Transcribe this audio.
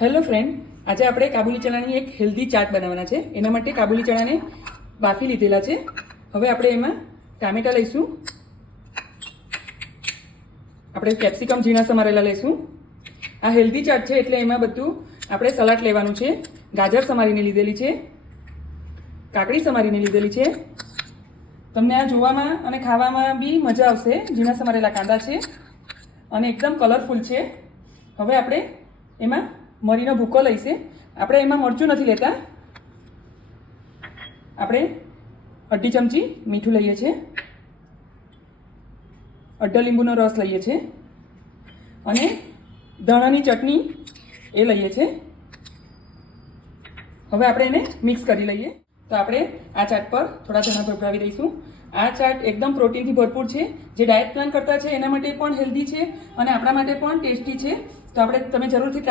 Hello friend, આજે આપણે કાબુલી ચણાની એક હેલ્ધી ચાટ બનાવવાના છે. એના માટે કાબુલી ચણાને બાફી લીધેલા છે. હવે આપણે એમાં ટામેટા લઈશું, આપણે કેપ્સિકમ ઝીણા સમારેલા લઈશું. આ હેલ્ધી ચાટ છે એટલે એમાં બધું આપણે સલાડ લેવાનું છે. ગાજર સમારીને લીધેલી છે, કાકડી સમારીને લીધેલી છે. તમને આ જોવામાં અને ખાવામાં બી મજા આવશે. ઝીણા સમારેલા કાંદા છે અને એકદમ કલરફુલ છે. હવે આપણે એમાં મરીનો ભૂકો લઈશે. આપણે એમાં મરચું નથી લેતા. આપણે 1/2 ચમચી મીઠું લઈએ છીએ, 1/2 લીંબુનો રસ લઈએ છીએ અને ધાણાની ચટણી એ લઈએ છીએ. હવે આપણે એને મિક્સ કરી લઈએ. તો આપણે આ ચાટ પર થોડા ધાણા ભભરાવી દઈશું. આ ચાટ એકદમ પ્રોટીનથી ભરપૂર છે. જે ડાયટ પ્લાન કરતા છે એના માટે પણ હેલ્ધી છે અને આપણા માટે પણ ટેસ્ટી છે. તો તમે જરૂરથી